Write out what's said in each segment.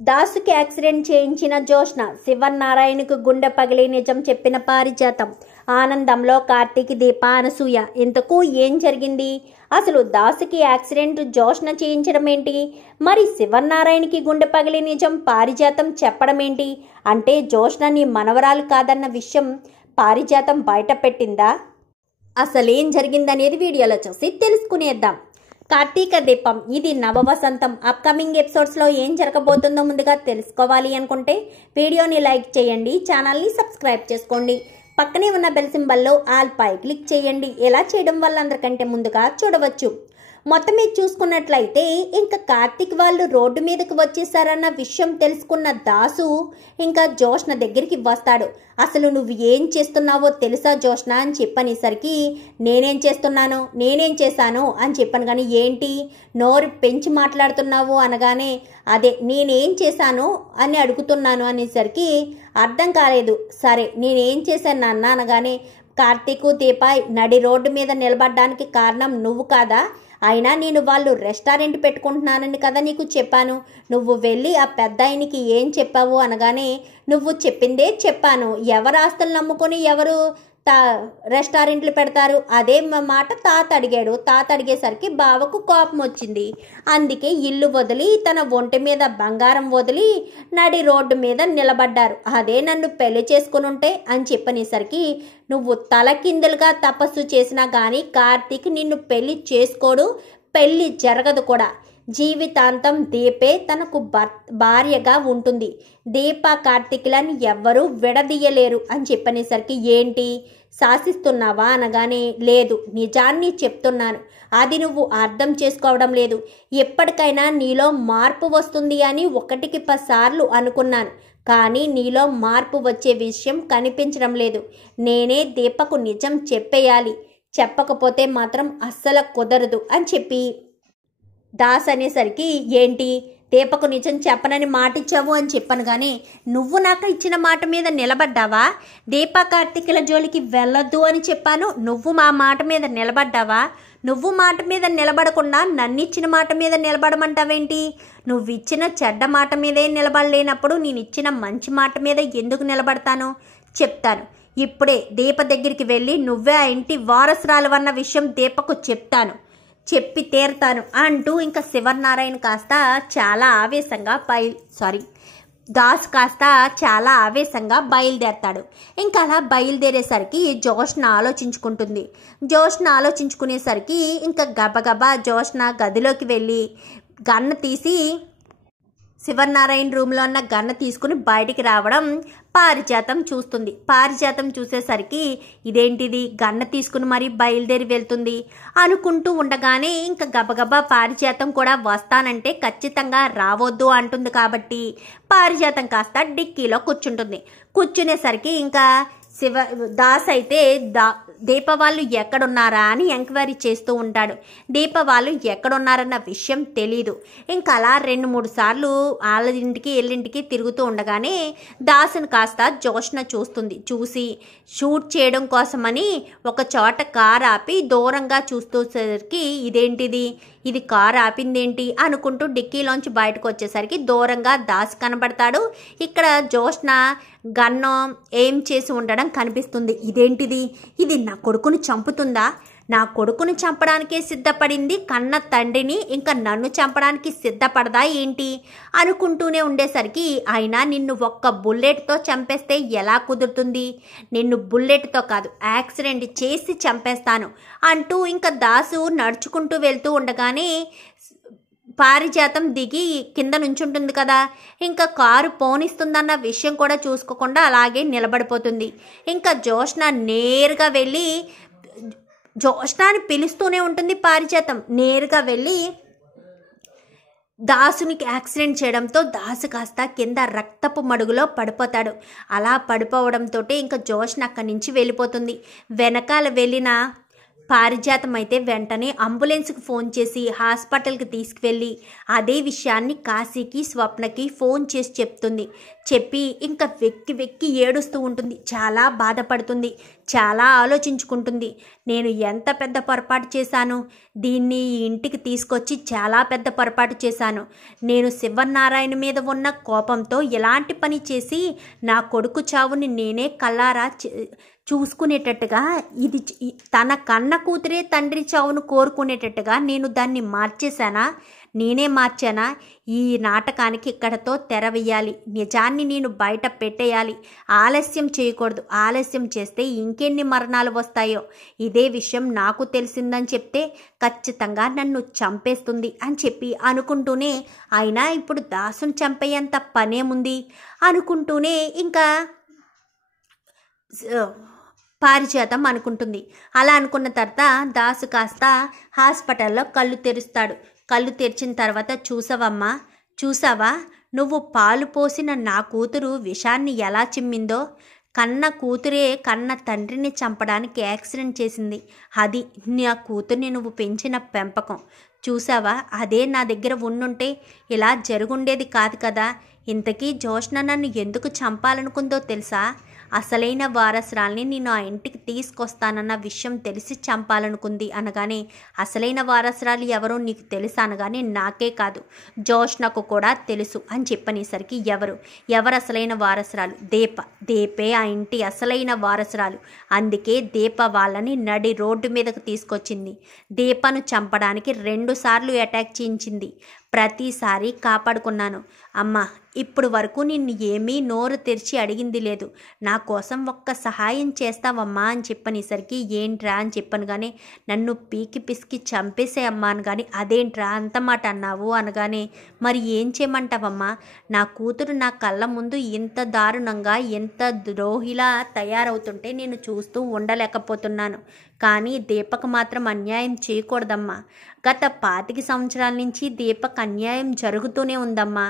దాసుకి accident చేయించిన జోష్న, శివనారాయణకు గుండె పగిలి నిజం చెప్పిన పారిజాతం, ఆనందంలో కార్తీక్, దీప, అనసూయ. ఇంతకు ఏం జరిగింది? అసలు దాసుకి యాక్సిడెంట్ జోష్న చేయించడం ఏంటి? మరి శివనారాయణకి గుండె పగిలి నిజం పారిజాతం చెప్పడం ఏంటి? అంటే జోష్న నీ మనవరాలు కాదన్న విషయం పారిజాతం బయట పెట్టిందా? అసలేం జరిగిందనేది వీడియోలో చూసి తెలుసుకునేద్దాం. కార్తీక దీపం, ఇది నవవసంతం. అప్కమింగ్ ఎపిసోడ్స్లో ఏం జరగబోతుందో ముందుగా తెలుసుకోవాలి అనుకుంటే వీడియోని లైక్ చేయండి, ఛానల్ని సబ్స్క్రైబ్ చేసుకోండి, పక్కనే ఉన్న బెల్ సింబల్లో ఆల్ పై క్లిక్ చేయండి. ఎలా చేయడం వల్ల అందరికంటే ముందుగా చూడవచ్చు. మొత్తం మీద చూసుకున్నట్లయితే ఇంకా కార్తీక్ వాళ్ళు రోడ్డు మీదకి వచ్చేసారన్న విషయం తెలుసుకున్న దాసు ఇంకా జోష్న దగ్గరికి వస్తాడు. అసలు నువ్వు ఏం చేస్తున్నావో తెలుసా జోష్న అని చెప్పనేసరికి, నేనేం చేశాను అని చెప్పాను కానీ ఏంటి నోరు పెంచి మాట్లాడుతున్నావు అనగానే, అదే నేనేం చేశాను అని అడుగుతున్నాను అనేసరికి అర్థం కాలేదు. సరే నేనేం చేశాను నాన్న అనగానే, కార్తీకు, దీప నడి రోడ్డు మీద నిలబడడానికి కారణం నువ్వు కాదా? అయినా నేను వాళ్ళు రెస్టారెంట్ పెట్టుకుంటున్నానని కదా నీకు చెప్పాను. నువ్వు వెళ్ళి ఆ పెద్ద ఆయనకి ఏం చెప్పావు అనగానే, నువ్వు చెప్పిందే చెప్పాను. ఎవరు ఆస్తులు నమ్ముకొని ఎవరు రెస్టారెంట్లు పెడతారు? అదే మాట తాత అడిగాడు. తాత అడిగేసరికి బావకు కోపం వచ్చింది. అందుకే ఇల్లు వదిలి తన ఒంటి మీద బంగారం వదిలి నడి రోడ్డు మీద నిలబడ్డారు. అదే నన్ను పెళ్లి చేసుకుని ఉంటే అని చెప్పనేసరికి, నువ్వు తలకిందులుగా తపస్సు చేసినా కానీ కార్తీక్ నిన్ను పెళ్లి చేసుకోడు, పెళ్లి జరగదు కూడా. జీవితాంతం దీపే తనకు భార్యగా ఉంటుంది. దీప కార్తీకులని ఎవ్వరూ విడదీయలేరు అని చెప్పనేసరికి, ఏంటి శాసిస్తున్నావా అనగానే, లేదు నిజాన్ని చెప్తున్నాను, అది నువ్వు అర్థం చేసుకోవడం లేదు. ఎప్పటికైనా నీలో మార్పు వస్తుంది అని 1కి 10 సార్లు అనుకున్నాను, కానీ నీలో మార్పు వచ్చే విషయం కనిపించడం లేదు. నేనే దీపకు నిజం చెప్పేయాలి, చెప్పకపోతే మాత్రం అస్సలు కుదరదు అని చెప్పి దాస్ అనేసరికి, ఏంటి దీపకు నిజం చెప్పనని మాట ఇచ్చావు అని చెప్పాను కానీ నువ్వు నాకు ఇచ్చిన మాట మీద నిలబడ్డావా? దీప కార్తీకుల జోలికి వెళ్ళొద్దు అని చెప్పాను, నువ్వు మా మాట మీద నిలబడ్డావా? నువ్వు మాట మీద నిలబడకుండా నన్ను ఇచ్చిన మాట మీద నిలబడమంటావేంటి? నువ్వు ఇచ్చిన చెడ్డ మాట మీదే నిలబడలేనప్పుడు నేను ఇచ్చిన మంచి మాట మీద ఎందుకు నిలబడతాను చెప్తాను. ఇప్పుడే దీప దగ్గరికి వెళ్ళి నువ్వే ఆ ఇంటి వారసురాలవన్న విషయం దీపకు చెప్పి తీరుతాను అంటూ ఇంకా శివనారాయణ కాస్త చాలా ఆవేశంగా దాస్ కాస్త చాలా ఆవేశంగా బయలుదేరతాడు. ఇంకా అలా బయలుదేరేసరికి జోష్న ఆలోచించుకునేసరికి ఇంకా గబగబా జోష్న గదిలోకి వెళ్ళి గన్ను తీసి శివనారాయణ రూమ్లో ఉన్న గన్ను తీసుకుని బయటికి రావడం పారిజాతం చూస్తుంది. పారిజాతం చూసేసరికి, ఇదేంటిది గన్ను తీసుకుని మరీ బయలుదేరి వెళ్తుంది అనుకుంటూ ఉండగానే ఇంకా గబగబా పారిజాతం కూడా వస్తానంటే ఖచ్చితంగా రావద్దు అంటుంది. కాబట్టి పారిజాతం కాస్త డిక్కీలో కూర్చునేసరికి ఇంకా దాస్ అయితే దీప వాళ్ళు ఎక్కడున్నారా అని ఎంక్వైరీ చేస్తూ ఉంటాడు. దీప వాళ్ళు ఎక్కడున్నారన్న విషయం తెలీదు. ఇంకా అలా 2-3 సార్లు వాళ్ళ ఇంటికి తిరుగుతూ ఉండగానే దాసును కాస్త జోష్న చూసి షూట్ చేయడం కోసమని ఒక చోట కార్ ఆపి దూరంగా చూసేసరికి, ఇదేంటిది, ఇది కారు ఆపిందేంటి అనుకుంటూ డిక్కీలోంచి బయటకు వచ్చేసరికి దూరంగా దాస్ కనబడతాడు. ఇక్కడ జోష్న గన్ను ఏం చేసి ఉండడం కనిపిస్తుంది. ఇదేంటిది, ఇది నా కొడుకుని చంపుతుందా? నా కొడుకుని చంపడానికే సిద్ధపడింది కన్న తండ్రిని ఇంకా నన్ను చంపడానికి సిద్ధపడదా ఏంటి అనుకుంటూనే ఉండేసరికి, అయినా నిన్ను ఒక్క బుల్లెట్తో చంపేస్తే ఎలా కుదురుతుంది? నిన్ను బుల్లెట్తో కాదు యాక్సిడెంట్ చేసి చంపేస్తాను అంటూ ఇంకా దాసు నడుచుకుంటూ వెళ్తూ ఉండగానే పారిజాతం దిగి కింద నుంచుంటుంది కదా, ఇంకా కారు పోనిస్తుందన్న విషయం కూడా చూసుకోకుండా అలాగే నిలబడిపోతుంది. ఇంకా జోష్న నేరుగా వెళ్ళి జోష్నాని పిలుస్తూనే ఉంటుంది. పారిజాతం నేరుగా వెళ్ళి దాసునికి యాక్సిడెంట్ చేయడంతో దాసు కాస్త కింద రక్తపు మడుగులో పడిపోతాడు. అలా పడిపోవడంతో ఇంకా జోష్న అక్కడి నుంచి వెళ్ళిపోతుంది. వెనకాల వెళ్ళిన పారిజాతం అయితే వెంటనే అంబులెన్స్కి ఫోన్ చేసి హాస్పిటల్కి తీసుకువెళ్ళి అదే విషయాన్ని కాశీకి, స్వప్నకి ఫోన్ చేసి చెప్పి ఇంకా వెక్కి ఏడుస్తూ ఉంటుంది. చాలా బాధపడుతుంది. చాలా ఆలోచించుకుంటుంది. నేను ఎంత పెద్ద పొరపాటు చేశాను, దీన్ని ఈ ఇంటికి తీసుకొచ్చి చాలా పెద్ద పొరపాటు చేశాను. నేను శివనారాయణ మీద ఉన్న కోపంతో ఇలాంటి పని చేసి నా కొడుకు చావుని నేనే కళ్ళారా చూసుకునేటట్టుగా, ఇది తన కన్న కూతురే తండ్రి చావును కోరుకునేటట్టుగా నేను దాన్ని మార్చేశానా? నేనే మార్చానా? ఈ నాటకానికి ఇక్కడతో తెర వేయాలి. నిజాన్ని నేను బయట పెట్టేయాలి. ఆలస్యం చేయకూడదు. ఆలస్యం చేస్తే ఇంకెన్ని మరణాలు వస్తాయో. ఇదే విషయం నాకు తెలిసిందని చెప్తే ఖచ్చితంగా నన్ను చంపేస్తుంది అని చెప్పి అనుకుంటూనే, అయినా ఇప్పుడు దాసును చంపేంత పనేముంది అనుకుంటూనే ఇంకా పారిజాతం అనుకుంటుంది. అలా అనుకున్న తర్వాత దాసు కాస్త హాస్పిటల్లో కళ్ళు తెరుస్తాడు. కళ్ళు తెరిచిన తర్వాత, చూసావా నువ్వు పాలు పోసిన నా కూతురు విషాన్ని ఎలా చిమ్మిందో? కన్న కూతురే కన్న తండ్రిని చంపడానికి యాక్సిడెంట్ చేసింది. అది నా కూతుర్ని నువ్వు పెంచిన పెంపకం. చూసావా, అదే నా దగ్గర ఉండుంటే ఇలా జరుగుండేది కాదు కదా. ఇంతకీ జోష్న నన్ను ఎందుకు చంపాలనుకుందో తెలుసా? అసలైన వారసురాల్ని నేను ఆ ఇంటికి తీసుకొస్తానన్న విషయం తెలిసి చంపాలనుకుంది అనగానే, అసలైన వారసురాలు ఎవరో నీకు తెలుసా అనగానే, నాకే కాదు జోష్నకు కూడా తెలుసు అని చెప్పనేసరికి, ఎవరు అసలైన వారసురాలు? దీపే ఆ ఇంటి అసలైన వారసురాలు. అందుకే దీప వాళ్ళని నడి రోడ్డు మీదకు తీసుకొచ్చింది. దీపను చంపడానికి 2 సార్లు అటాక్ చేయించింది. ప్రతిసారి కాపాడుకున్నాను. అమ్మా, ఇప్పుడు వరకు నిన్ను ఏమీ నోరు తెరిచి అడిగింది లేదు. నా కోసం ఒక్క సహాయం చేస్తావమ్మా అని చెప్పనేసరికి, ఏంట్రా అని చెప్పను కానీ, నన్ను పీకి పిసికి చంపేసే అమ్మా అనగానే, అదేంట్రా అంత మాట అన్నావు అనగానే, మరి ఏం చేయమంటావమ్మా? నా కూతురు నా కళ్ళ ముందు ఇంత దారుణంగా ఎంత ద్రోహిలా తయారవుతుంటే నేను చూస్తూ ఉండలేకపోతున్నాను. కానీ దీపక్ మాత్రం అన్యాయం చేయకూడదమ్మా. గత 25 సంవత్సరాల నుంచి దీపక్ అన్యాయం జరుగుతూనే ఉందమ్మా.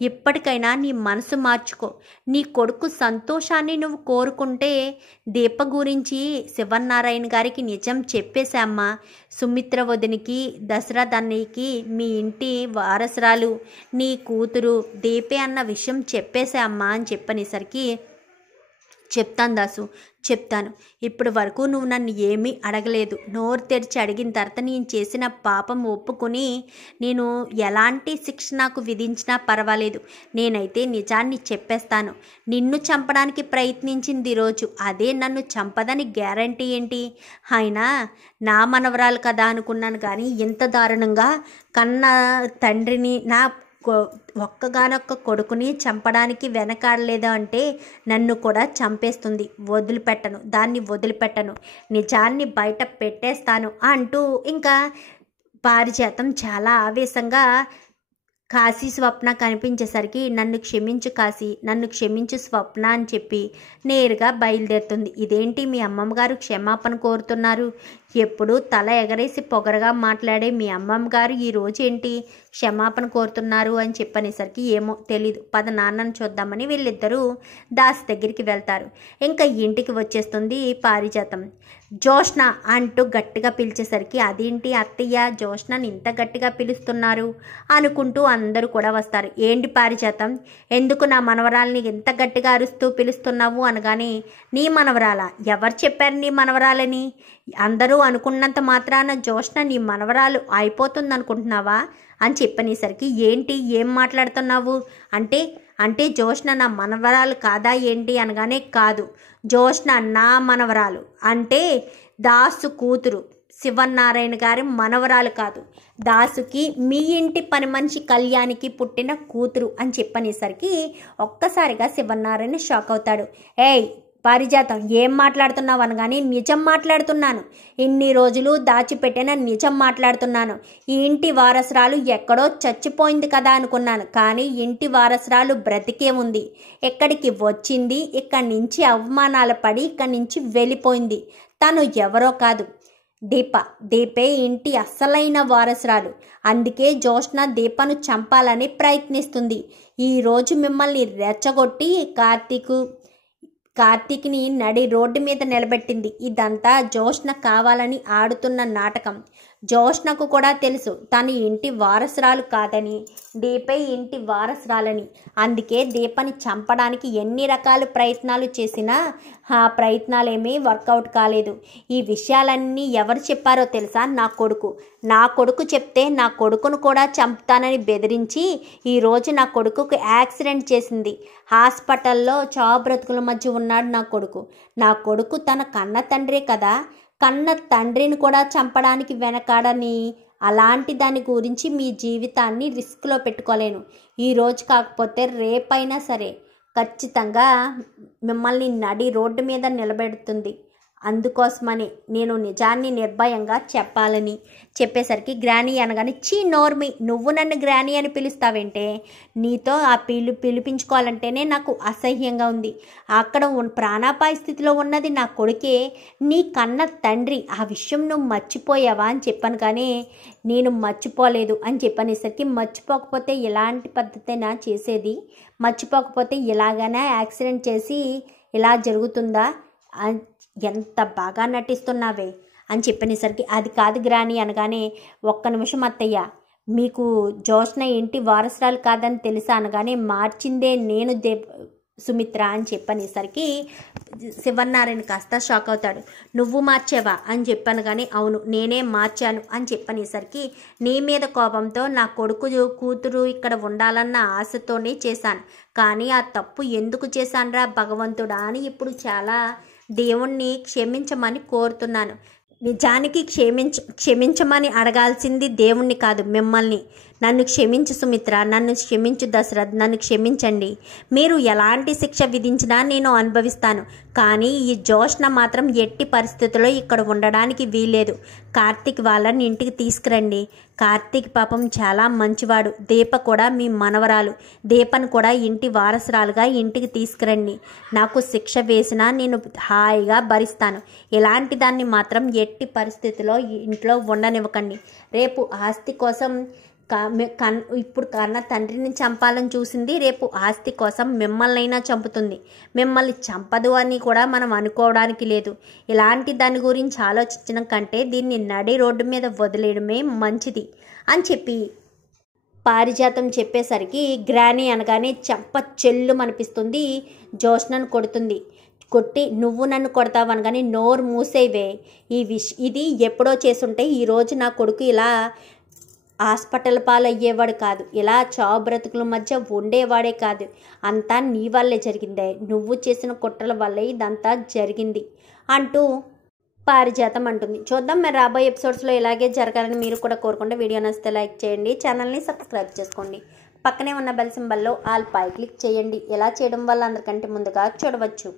ఇప్పటికైనా నీ మనసు మార్చుకో. నీ కొడుకు సంతోషాన్ని నువ్వు కోరుకుంటే దీప గురించి శివనారాయణ గారికి నిజం చెప్పేశామ్మా. సుమిత్ర వదినికి, దశరథ్ అన్నయ్యకి మీ ఇంటి వారసురాలు నీ కూతురు దీపే అన్న విషయం చెప్పేశామ్మా అని చెప్పనేసరికి, చెప్తాను దాసు, చెప్తాను. ఇప్పటి వరకు నువ్వు నన్ను ఏమీ అడగలేదు. నోరు తెరిచి అడిగిన తర్వాత నేను చేసిన పాపం ఒప్పుకొని నేను ఎలాంటి శిక్ష నాకు విధించినా పర్వాలేదు. నేనైతే నిజాన్ని చెప్పేస్తాను. నిన్ను చంపడానికి ప్రయత్నించింది ఈరోజు, అదే నన్ను చంపదని గ్యారంటీ ఏంటి? అయినా నా మనవరాలు కదా అనుకున్నాను కానీ ఇంత దారుణంగా కన్న తండ్రిని, నా ఒక్కగానొక్క కొడుకుని చంపడానికి వెనకాడలేదు అంటే నన్ను కూడా చంపేస్తుంది. దాన్ని వదిలిపెట్టను. నిజాన్ని బయట పెట్టేస్తాను అంటూ ఇంకా పారిజాతం చాలా ఆవేశంగా కాశీ స్వప్న కనిపించేసరికి, నన్ను క్షమించు కాశీ, నన్ను క్షమించు స్వప్న అని చెప్పి నేరుగా బయలుదేరుతుంది. ఇదేంటి మీ అమ్మమ్మగారు క్షమాపణ కోరుతున్నారు? ఎప్పుడు తల ఎగరేసి పొగరగా మాట్లాడే మీ అమ్మమ్మగారు ఈరోజు ఏంటి క్షమాపణ కోరుతున్నారు అని చెప్పనేసరికి, ఏమో తెలీదు, పద నాన్నను చూద్దామని వీళ్ళిద్దరూ దాస్ దగ్గరికి వెళ్తారు. ఇంకా ఇంటికి వచ్చేస్తుంది పారిజాతం. జోష్న అంటూ గట్టిగా పిలిచేసరికి, అదేంటి అత్తయ్య జోష్నని ఇంత గట్టిగా పిలుస్తున్నారు అనుకుంటూ అందరూ కూడా వస్తారు. ఏంటి పారిజాతం, ఎందుకు నా మనవరాల్ని ఇంత గట్టిగా అరుస్తూ పిలుస్తున్నావు అనగానే, నీ మనవరాలా? ఎవరు చెప్పారు నీ మనవరాలని? అందరూ అనుకున్నంత మాత్రాన జోష్న నీ మనవరాలు అయిపోతుంది అనుకుంటున్నావా అని చెప్పనేసరికి, ఏంటి ఏం మాట్లాడుతున్నావు అంటే జోష్న నా మనవరాలు కాదా ఏంటి అనగానే, కాదు జోష్న నా మనవరాలు, అంటే దాసు కూతురు, శివనారాయణ గారి మనవరాలు కాదు. దాసుకి మీ ఇంటి పని మనిషి కళ్యాణికి పుట్టిన కూతురు అని చెప్పనేసరికి ఒక్కసారిగా శివనారాయణ షాక్ అవుతాడు. ఏయ్ పారిజాతం, ఏం మాట్లాడుతున్నావు అనగానే, నిజం మాట్లాడుతున్నాను. ఇన్ని రోజులు దాచిపెట్టిన నిజం మాట్లాడుతున్నాను. ఈ ఇంటి వారసురాలు ఎక్కడో చచ్చిపోయింది కదా అనుకున్నాను, కానీ ఇంటి వారసురాలు బ్రతికే ఉంది. ఎక్కడికి వచ్చింది, ఇక్కడి నుంచి అవమానాలు పడి ఇక్కడి నుంచి వెళ్ళిపోయింది. తను ఎవరో కాదు, దీపే ఇంటి అస్సలైన వారసురాలు. అందుకే జోష్న దీపను చంపాలని ప్రయత్నిస్తుంది. ఈరోజు మిమ్మల్ని రెచ్చగొట్టి కార్తీక్ని నడి రోడ్డు మీద నిలబెట్టింది. ఇదంతా జోష్న కావాలని ఆడుతున్న నాటకం. జోష్నకు కూడా తెలుసు తను ఇంటి వారసురాలు కాదని, దీపే ఇంటి వారసురాలని. అందుకే దీపని చంపడానికి ఎన్ని రకాల ప్రయత్నాలు చేసినా ఆ ప్రయత్నాలేమీ వర్కౌట్ కాలేదు. ఈ విషయాలన్నీ ఎవరు చెప్పారో తెలుసా? నా కొడుకు చెప్తే నా కొడుకును కూడా చంపుతానని బెదిరించి ఈరోజు నా కొడుకుకు యాక్సిడెంట్ చేసింది. హాస్పిటల్లో చావు బ్రతుకుల మధ్య ఉన్నాడు నా కొడుకు తన కన్న తండ్రే కదా, కన్న తండ్రిని కూడా చంపడానికి వెనకాడని. అలాంటి దాని గురించి మీ జీవితాన్ని రిస్క్లో పెట్టుకోలేను. ఈరోజు కాకపోతే రేపైనా సరే ఖచ్చితంగా మిమ్మల్ని నడి రోడ్డు మీద నిలబెడుతుంది. అందుకోసమని నేను నిజాన్ని నిర్భయంగా చెప్పాలని చెప్పేసరికి గ్రానీ అనగానే, చీ నోర్మి, నువ్వు నన్ను గ్రానీ అని పిలుస్తావేంటే? నీతో ఆ పిలిపించుకోవాలంటేనే నాకు అసహ్యంగా ఉంది. అక్కడ ప్రాణాపాయ స్థితిలో ఉన్నది నా కొడుకే, నీ కన్న తండ్రి. ఆ విషయం నువ్వు మర్చిపోయావా అని చెప్పాను. కానీ నేను మర్చిపోలేదు అని చెప్పనేసరికి, మర్చిపోకపోతే ఎలాంటి పద్ధతైనా చేసేది, మర్చిపోకపోతే ఎలాగైనా యాక్సిడెంట్ చేసి ఇలా జరుగుతుందా, ఎంత బాగా నటిస్తున్నావే అని చెప్పనేసరికి, అది కాదు గ్రానీ అనగానే, ఒక్క నిమిషం అత్తయ్య, మీకు జోష్న ఇంటి వారసురాలు కాదని తెలుసా అనగానే, మార్చిందే నేను సుమిత్ర అని చెప్పనేసరికి శివన్నారాయణ కాస్త షాక్ అవుతాడు. నువ్వు మార్చావా అని చెప్పాను. కానీ అవును నేనే మార్చాను అని చెప్పనేసరికి, నీ మీద కోపంతో నా కొడుకు కూతురు ఇక్కడ ఉండాలన్న ఆశతోనే చేశాను. కానీ ఆ తప్పు ఎందుకు చేశానురా భగవంతుడా అని ఇప్పుడు చాలా దేవుణ్ణి క్షమించమని కోరుతున్నాను. నిజానికి క్షమించమని అడగాల్సింది దేవుణ్ణి కాదు, మిమ్మల్ని. నన్ను క్షమించు సుమిత్ర, నన్ను క్షమించు దశరథ్, నన్ను క్షమించండి. మీరు ఎలాంటి శిక్ష విధించినా నేను అనుభవిస్తాను. కానీ ఈ జోష్న మాత్రం ఎట్టి పరిస్థితుల్లో ఇక్కడ ఉండడానికి వీల్లేదు. కార్తీక్ వాళ్ళని ఇంటికి తీసుకురండి. కార్తీక్ పాపం చాలా మంచివాడు. దీప కూడా మీ మనవరాలు. దీపను కూడా ఇంటి వారసురాలుగా ఇంటికి తీసుకురండి. నాకు శిక్ష వేసినా నేను హాయిగా భరిస్తాను. ఇలాంటి దాన్ని మాత్రం ఎట్టి పరిస్థితుల్లో ఇంట్లో ఉండనివ్వకండి. రేపు ఆస్తి కోసం ఇప్పుడు కన్న తండ్రిని చంపాలని చూసింది, రేపు ఆస్తి కోసం మిమ్మల్నైనా చంపుతుంది. మిమ్మల్ని చంపదు అని కూడా మనం అనుకోవడానికి లేదు. ఇలాంటి దాని గురించి ఆలోచించడం కంటే దీన్ని నడి రోడ్డు మీద వదిలేయడమే మంచిది అని చెప్పి పారిజాతం చెప్పేసరికి గ్రానీ అనగానే చెంప చెల్లు అనిపిస్తుంది. జోష్నను కొడుతుంది. కొట్టి, నువ్వు నన్ను కొడతావు అనగానే, నోరు మూసేవే, ఇది ఎప్పుడో చేసుంటే ఈరోజు నా కొడుకు ఇలా హాస్పిటల్ పాలయ్యేవాడు కాదు, ఇలా చావు బ్రతుకుల మధ్య ఉండేవాడే కాదు. అంతా నీ వల్లే జరిగిందే, నువ్వు చేసిన కుట్రల వల్లే ఇదంతా జరిగింది అంటూ పారిజాతం అంటుంది. చూద్దాం మరి రాబోయే ఎపిసోడ్స్లో ఇలాగే జరగాలని మీరు కూడా కోరుకుంటే వీడియో నచ్చితే లైక్ చేయండి, ఛానల్ని సబ్స్క్రైబ్ చేసుకోండి, పక్కనే ఉన్న బెల్ సింబల్లో ఆల్ పై క్లిక్ చేయండి. ఇలా చేయడం వల్ల అందరికంటే ముందుగా చూడవచ్చు.